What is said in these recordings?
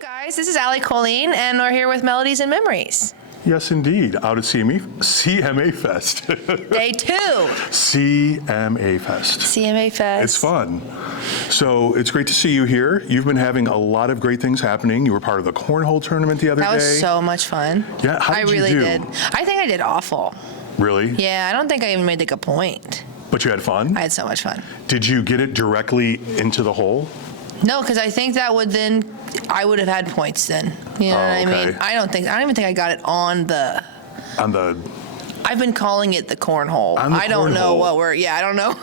guys, this is Allie Colleen, and we're here with Melodies and Memories. Yes, indeed. Out at CMA Fest. Day 2. CMA Fest. CMA Fest. It's fun. So it's great to see you here. You've been having a lot of great things happening. You were part of the cornhole tournament the other day. That was so much fun. Yeah, how did I really you do? did. I think I did awful. Really? Yeah, I don't think I even made like a point. But you had fun? I had so much fun. Did you get it directly into the hole? No, because I think that would then, I would have had points then. You know what I mean? okay. I don't even think I got it on the. I've been calling it the cornhole. I don't know what I don't know.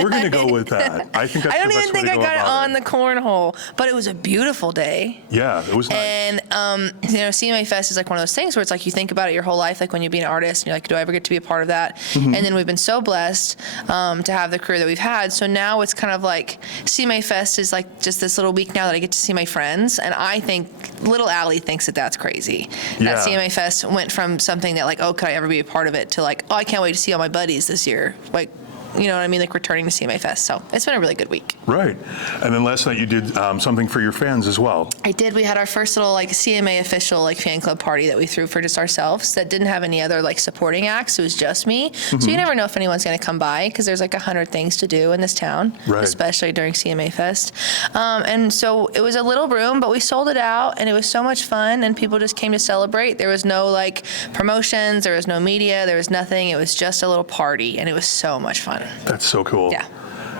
We're going to go with that. I think that's I don't the best even think way I to go got it about on the cornhole, but it was a beautiful day. Yeah, it was nice. And, CMA Fest is like one of those things where it's like you think about it your whole life, like when you be an artist, and you're like, do I ever get to be a part of that? Mm-hmm. And then we've been so blessed to have the career that we've had. So now it's kind of like CMA Fest is like just this little week now that I get to see my friends. And I think little Allie thinks that that's crazy. Yeah. That CMA Fest went from something that like, oh, could I ever be a part of it, to like, oh, I can't wait to see all my buddies this year. Like, you know what I mean? Like returning to CMA Fest. So it's been a really good week. Right. And then last night you did something for your fans as well. I did. We had our first little like CMA official like fan club party that we threw for just ourselves that didn't have any other like supporting acts. It was just me. Mm-hmm. So you never know if anyone's going to come by because there's like 100 things to do in this town, Right. especially during CMA Fest. And so it was a little room, but we sold it out and it was so much fun and people just came to celebrate. There was no like promotions. There was no media. There was nothing. It was just a little party and it was so much fun. That's so cool. Yeah.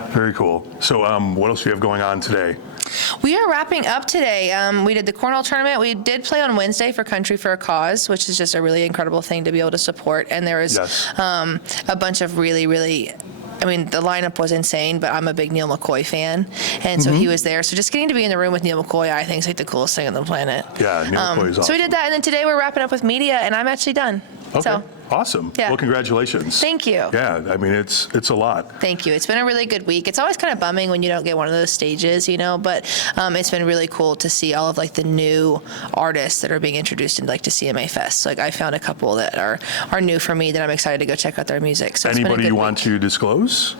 Very cool. So what else do you have going on today? We are wrapping up today. We did the cornhole tournament. We did play on Wednesday for Country for a Cause, which is just a really incredible thing to be able to support. And there was a bunch of really, I mean, the lineup was insane, but I'm a big Neil McCoy fan, and so he was there. So just getting to be in the room with Neil McCoy, I think, is like the coolest thing on the planet. Yeah, Neil McCoy is awesome. So we did that, and then today we're wrapping up with media, and I'm actually done. Okay. So, awesome. Yeah. Well, congratulations. Thank you. Yeah, I mean, it's a lot. Thank you. It's been a really good week. It's always kind of bumming when you don't get one of those stages, you know, but it's been really cool to see all of like the new artists that are being introduced into like to CMA Fest. So, like I found a couple that are new for me that I'm excited to go check out their music. So Anybody you want to disclose?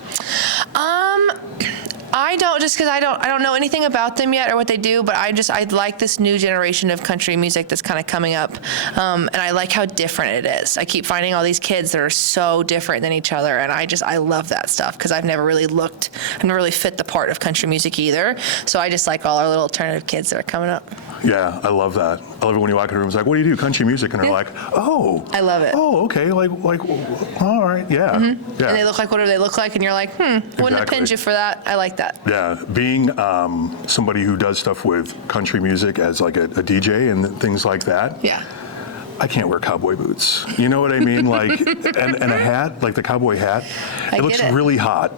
I don't, just because I don't know anything about them yet or what they do, but I like this new generation of country music that's kind of coming up, and I like how different it is. I keep finding all these kids that are so different than each other, and I love that stuff because I've never really fit the part of country music either. So I just like all our little alternative kids that are coming up. Yeah, I love that. I love it when you walk in a room, it's like, what do you do? Country music, and they're like, oh. I love it. Oh, okay, like, all right, yeah. Yeah. And they look like whatever they look like, and you're like, wouldn't have pinned you for that. I like that. Yeah, being somebody who does stuff with country music as like a DJ and things like that. Yeah. I can't wear cowboy boots. You know what I mean? Like, and a hat, like the cowboy hat. It looks really hot.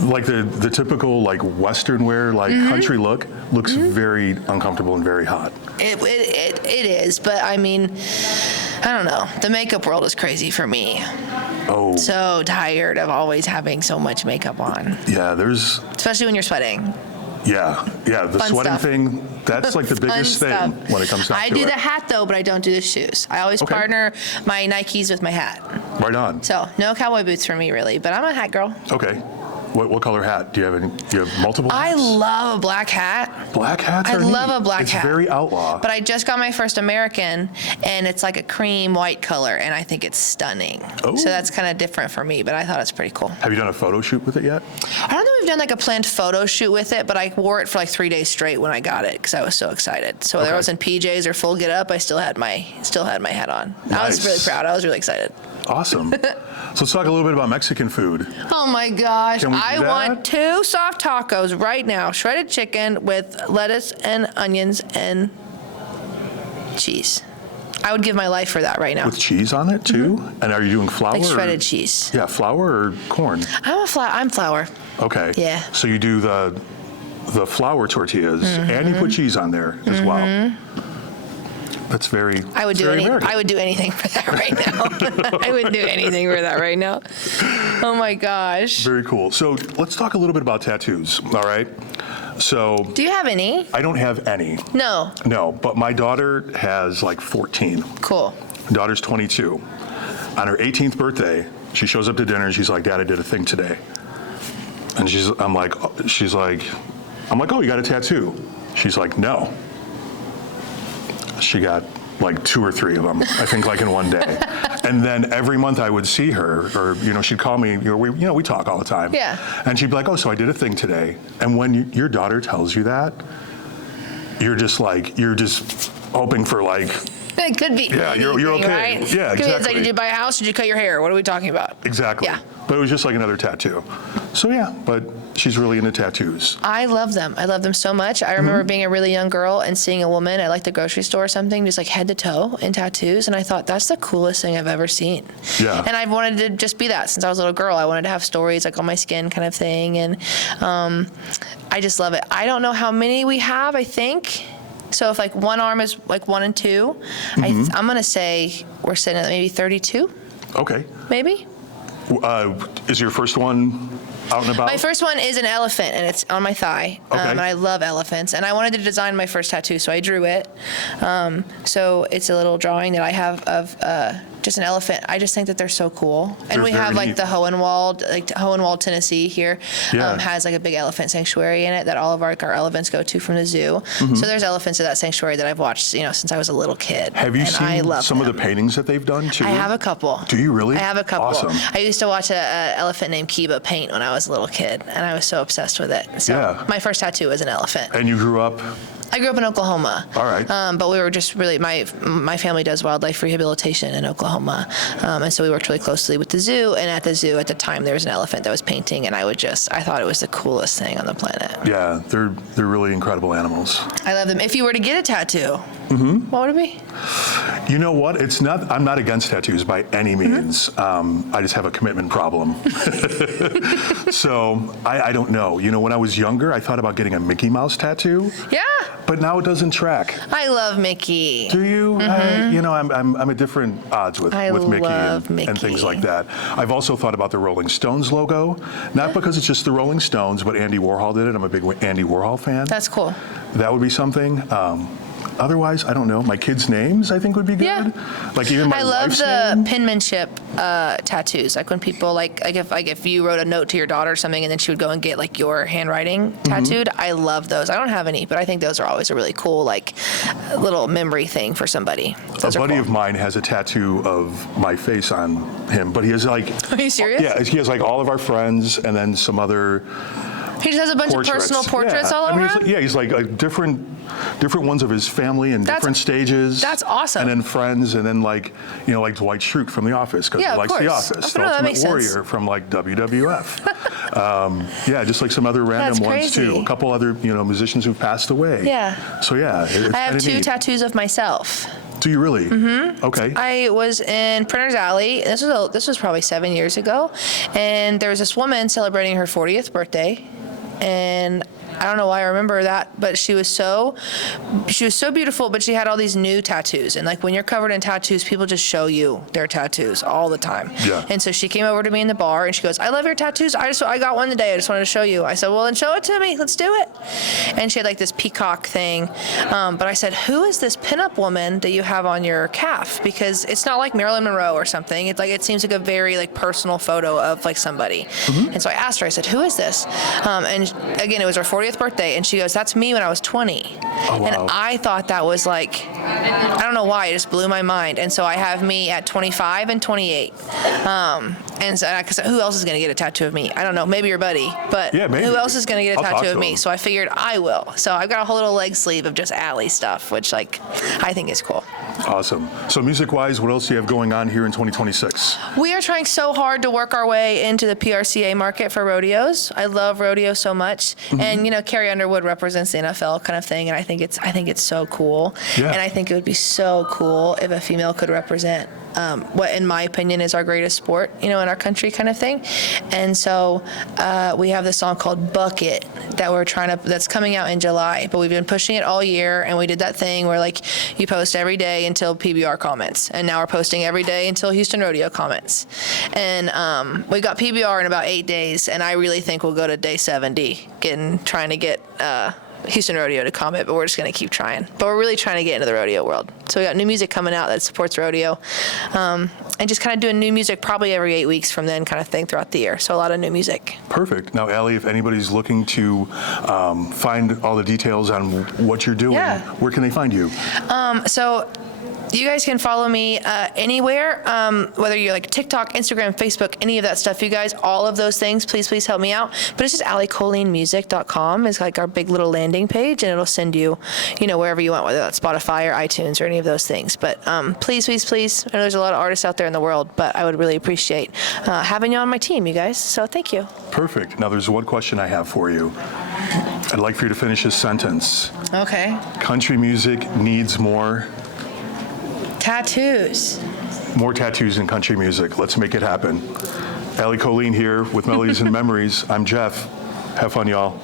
Like the typical like Western wear, like country look looks very uncomfortable and very hot. It is, but I mean, I don't know. The makeup world is crazy for me. Oh. So tired of always having so much makeup on. Yeah, especially when you're sweating. Yeah, the Fun sweating stuff. thing, that's like the biggest thing when it comes down to it. I do the hat though, but I don't do the shoes. I always partner my Nikes with my hat. Right on. So no cowboy boots for me really, but I'm a hat girl. Okay. What color hat? Do you have multiple hats? I love a black hat. Black hats I are love neat. a black hat. It's very outlaw. But I just got my first American, and it's like a cream white color, and I think it's stunning. Oh. So that's kind of different for me, but I thought it's pretty cool. Have you done a photo shoot with it yet? I don't think we've done like a planned photo shoot with it, but I wore it for like 3 days straight when I got it because I was so excited. So whether I was in PJs or full get up, I still had my hat on. I was really proud. I was really excited. Awesome. So let's talk a little bit about Mexican food. Oh my gosh. Can we do I that? want 2 soft tacos right now. Shredded chicken with lettuce and onions and cheese. I would give my life for that right now. With cheese on it too? And are you doing flour? Like shredded or, cheese. Yeah, flour or corn? I'm flour. Okay. Yeah. So you do the flour tortillas and you put cheese on there as well. That's very I would do anything for that right now. I would do anything for that right now. Oh my gosh. very cool. So let's talk a little bit about tattoos, all right? So Do you have any? I don't have any. No. No, but my daughter has like 14. Cool. Daughter's 22. On her 18th birthday, she shows up to dinner and she's like, Dad, I did a thing today. And I'm like, oh, you got a tattoo? She's like, no. she got like 2 or 3 of them, I think, like in one day. And then every month I would see her, or, she'd call me, we talk all the time. Yeah. And she'd be like, oh, so I did a thing today. And when your daughter tells you that, you're just hoping for like, it could be. yeah, you're okay. Right? Yeah, Could be, exactly. it's like, did you buy a house? Did you cut your hair? What are we talking about? Exactly. Yeah. But it was just like another tattoo. So yeah, but she's really into tattoos. I love them. I love them so much. I remember being a really young girl and seeing a woman at like the grocery store or something, just like head to toe in tattoos. And I thought, that's the coolest thing I've ever seen. Yeah. And I've wanted to just be that since I was a little girl. I wanted to have stories like on my skin kind of thing. And I just love it. I don't know how many we have, I think. So if like one arm is like 1 and 2, I'm going to say we're sitting at maybe 32. Okay. Maybe. Is your first one out and about? My first one is an elephant, and it's on my thigh. Okay. And I love elephants. And I wanted to design my first tattoo, so I drew it. So it's a little drawing that I have of just an elephant. I just think that they're so cool. And They're we have very like neat. the Hohenwald, Tennessee here Yeah. has like a big elephant sanctuary in it that all of our elephants go to from the zoo. So there's elephants at that sanctuary that I've watched, since I was a little kid. Have you and I seen love some of them. the paintings that they've done too? I have a couple. Do you really? I have a couple. Awesome. I used to watch an elephant named Kiba paint when I was a little kid, and I was so obsessed with it. So Yeah. my first tattoo was an elephant. And you grew up? I grew up in Oklahoma. All right. But we were just really, my family does wildlife rehabilitation in Oklahoma. And so we worked really closely with the zoo. And at the zoo at the time, there was an elephant that was painting. And I thought it was the coolest thing on the planet. Yeah, they're really incredible animals. I love them. If you were to get a tattoo, what would it be? You know what? I'm not against tattoos by any means. I just have a commitment problem. So I don't know. When I was younger, I thought about getting a Mickey Mouse tattoo. Yeah. But now it doesn't track. I love Mickey. Do you? I'm at different odds with Mickey, love and things Mickey. like that. I've also thought about the Rolling Stones logo, not because it's just the Rolling Stones, but Andy Warhol did it. I'm a big Andy Warhol fan. That's cool. That would be something. Otherwise, I don't know. My kids' names, I think, would be good. Yeah. Like even my I love wife's the name. penmanship tattoos. Like when people if you wrote a note to your daughter or something, and then she would go and get like your handwriting tattooed. I love those. I don't have any, but I think those are always a really cool like little memory thing for somebody. Those A are buddy cool. of mine has a tattoo of my face on him, but he has like. Are you serious? Yeah, he has like all of our friends and then some other. He just has a bunch Portraits. of personal portraits all over him? He's like different ones of his family in different stages. That's awesome. And then friends, and then like Dwight Schrute from The Office, because Yeah, he of likes The course. Office. Oh, The no, that Ultimate makes sense. Warrior from like WWF. Yeah, just like some other random That's ones too. crazy. A couple other musicians who've passed away. Yeah. So yeah, it's I have kinda 2 neat. tattoos of myself. Do you really? Mm-hmm. Okay. I was in Printer's Alley. This was probably 7 years ago, and there was this woman celebrating her 40th birthday, and I don't know why I remember that, but she was so beautiful, but she had all these new tattoos. And like when you're covered in tattoos, people just show you their tattoos all the time. Yeah. And so she came over to me in the bar and she goes, "I love your tattoos. I got one today. I just wanted to show you." I said, "Well, then show it to me. Let's do it." And she had like this peacock thing. But I said, "Who is this pinup woman that you have on your calf?" Because it's not like Marilyn Monroe or something. It's like, it seems like a very like personal photo of like somebody. And so I asked her, I said, "Who is this?" And again, it was her 40th birthday, and she goes, "That's me when I was 20. Oh, wow. And I thought that was like, I don't know why, it just blew my mind. And so I have me at 25 and 28. And so, because who else is going to get a tattoo of me? I don't know, maybe your buddy, but Yeah, maybe. who else is going to get a I'll talk tattoo to of me? him. So I figured I will. So I've got a whole little leg sleeve of just Allie stuff, which like I think is cool. Awesome. So music-wise, what else do you have going on here in 2026? We are trying so hard to work our way into the PRCA market for rodeos. I love rodeo so much, and Carrie Underwood represents the NFL kind of thing, and I think it's so cool. Yeah. And I think it would be so cool if a female could represent what, in my opinion, is our greatest sport, in our country, kind of thing. And so we have this song called "Bucket" that's coming out in July, but we've been pushing it all year, and we did that thing where like you post every day until PBR comments, and now we're posting every day until Houston Rodeo comments. And we got PBR in about 8 days, and I really think we'll go to day 70, trying to get Houston Rodeo to comment, but we're just going to keep trying. But we're really trying to get into the rodeo world. So we got new music coming out that supports rodeo, and just kind of doing new music probably every 8 weeks from then kind of thing throughout the year. So a lot of new music. Perfect. Now, Allie, if anybody's looking to find all the details on what you're doing, where can they find you? So you guys can follow me anywhere, whether you're like TikTok, Instagram, Facebook, any of that stuff. You guys, all of those things, please help me out. But it's just AllieColleenMusic.com is like our big little landing page, and it'll send you, wherever you want, whether that's Spotify or iTunes or any of those things. But please, I know there's a lot of artists out there in the world, but I would really appreciate having you on my team, you guys. So thank you. Perfect. Now, there's one question I have for you. I'd like for you to finish this sentence. Okay. Country music needs more tattoos. More tattoos in country music. Let's make it happen. Allie Colleen here with Melodies and Memories. I'm Jeff. Have fun, y'all.